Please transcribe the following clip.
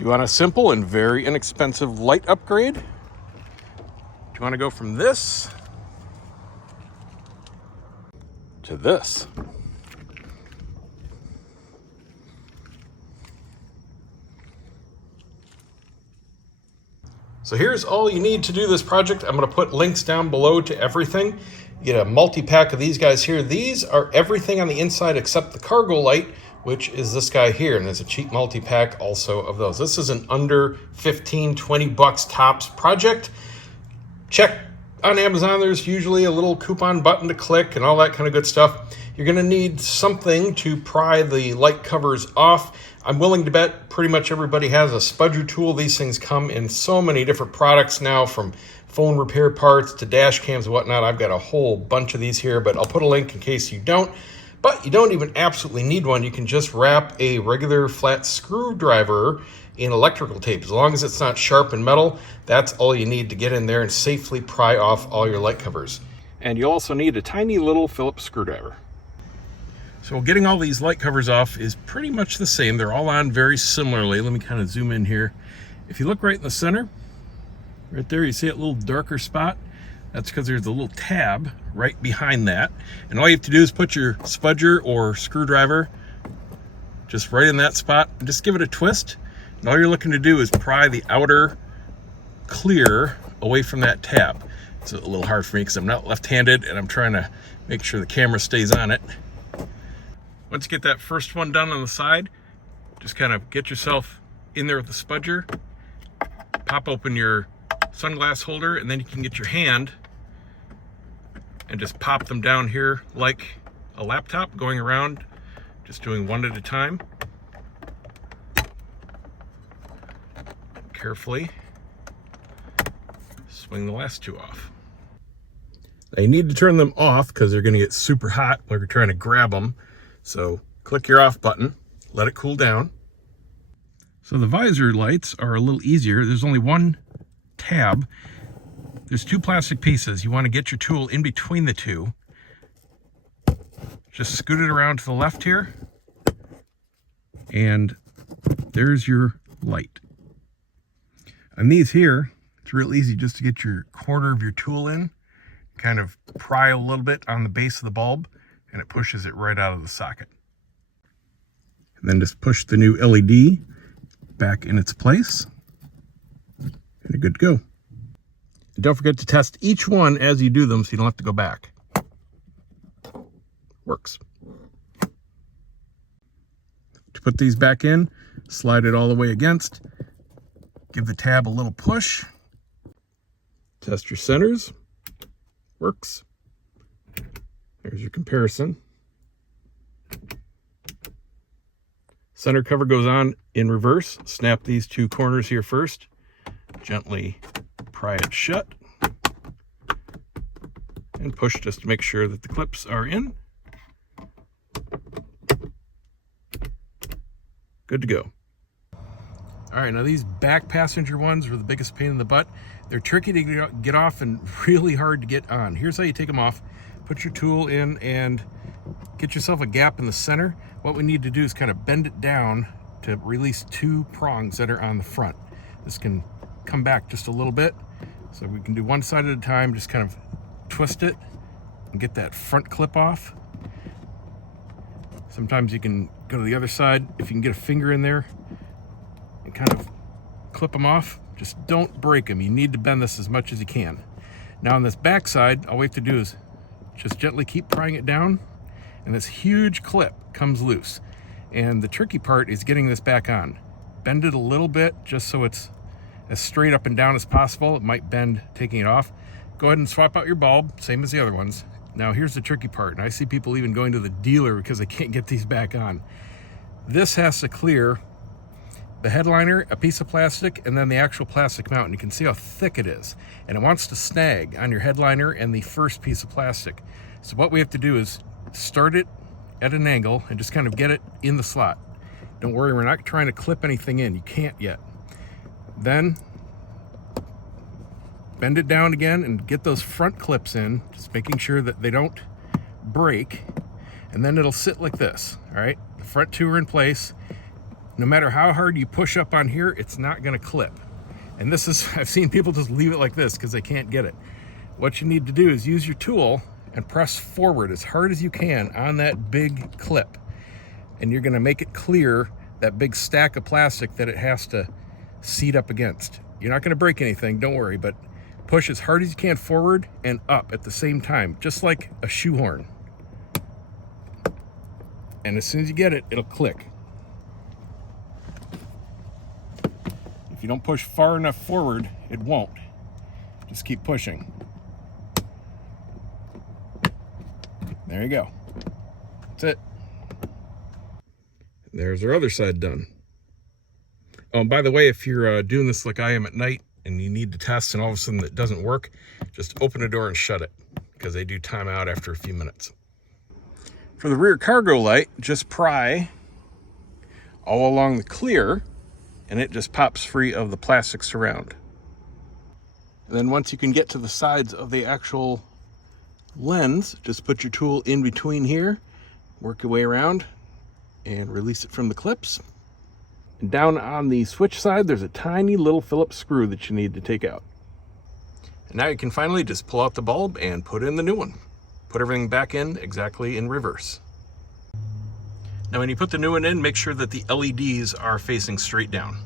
Do you want a simple and very inexpensive light upgrade? Do you want to go from this to this? So here's all you need to do this project. I'm going to put links down below to everything. You get a multi-pack of these guys here. These are everything on the inside except the cargo light, which is this guy here. And there's a cheap multi-pack also of those. This is an under 15, 20 bucks tops project. Check on Amazon. There's usually a little coupon button to click and all that kind of good stuff. You're going to need something to pry the light covers off. I'm willing to bet pretty much everybody has a spudger tool. These things come in so many different products now, from phone repair parts to dash cams and whatnot. I've got a whole bunch of these here, but I'll put a link in case you don't. But you don't even absolutely need one. You can just wrap a regular flat screwdriver in electrical tape. As long as it's not sharp and metal, that's all you need to get in there and safely pry off all your light covers. And you also need a tiny little Phillips screwdriver. So getting all these light covers off is pretty much the same. They're all on very similarly. Let me kind of zoom in here. If you look right in the center, right there, you see that little darker spot? That's because there's a little tab right behind that. And all you have to do is put your spudger or screwdriver just right in that spot and just give it a twist. And all you're looking to do is pry the outer clear away from that tab. It's a little hard for me because I'm not left-handed and I'm trying to make sure the camera stays on it. Once you get that first one done on the side, just kind of get yourself in there with the spudger, pop open your sunglass holder, and then you can get your hand and just pop them down here like a laptop, going around, just doing one at a time. Carefully swing the last two off. Now you need to turn them off because they're going to get super hot while you're trying to grab them. So click your off button, let it cool down. So the visor lights are a little easier. There's only one tab. There's two plastic pieces. You want to get your tool in between the two. Just scoot it around to the left here. And there's your light. On these here, it's real easy just to get your corner of your tool in, kind of pry a little bit on the base of the bulb, and it pushes it right out of the socket. And then just push the new LED back in its place, and you're good to go. And don't forget to test each one as you do them so you don't have to go back. Works. To put these back in, slide it all the way against, give the tab a little push, test your centers. Works. There's your comparison. Center cover goes on in reverse. Snap these two corners here first. Gently pry it shut. And push just to make sure that the clips are in. Good to go. All right, now these back passenger ones were the biggest pain in the butt. They're tricky to get off and really hard to get on. Here's how you take them off. Put your tool in and get yourself a gap in the center. What we need to do is kind of bend it down to release two prongs that are on the front. This can come back just a little bit. So we can do one side at a time, just kind of twist it and get that front clip off. Sometimes you can go to the other side if you can get a finger in there and kind of clip them off. Just don't break them. You need to bend this as much as you can. Now on this back side, all we have to do is just gently keep prying it down, and this huge clip comes loose. And the tricky part is getting this back on. Bend it a little bit just so it's as straight up and down as possible. It might bend taking it off. Go ahead and swap out your bulb, same as the other ones. Now here's the tricky part, and I see people even going to the dealer because they can't get these back on. This has to clear the headliner, a piece of plastic, and then the actual plastic mount. And you can see how thick it is. And it wants to snag on your headliner and the first piece of plastic. So what we have to do is start it at an angle and just kind of get it in the slot. Don't worry, we're not trying to clip anything in. You can't yet. Then bend it down again and get those front clips in, just making sure that they don't break. And then it'll sit like this, all right? The front two are in place. no matter how hard you push up on here, it's not going to clip. And this is, I've seen people just leave it like this because they can't get it. What you need to do is use your tool and press forward as hard as you can on that big clip. And you're going to make it clear that big stack of plastic that it has to seat up against. You're not going to break anything, don't worry, but push as hard as you can forward and up at the same time, just like a shoehorn. And as soon as you get it, it'll click. If you don't push far enough forward, it won't. Just keep pushing. There you go. That's it. There's our other side done. Oh, and by the way, if you're doing this like I am at night and you need to test and all of a sudden it doesn't work, just open the door and shut it, because they do time out after a few minutes. For the rear cargo light, just pry all along the clear and it just pops free of the plastic surround. And then once you can get to the sides of the actual lens, just put your tool in between here, work your way around and release it from the clips. And down on the switch side, there's a tiny little Phillips screw that you need to take out. And now you can finally just pull out the bulb and put in the new one. Put everything back in exactly in reverse. Now when you put the new one in, make sure that the LEDs are facing straight down.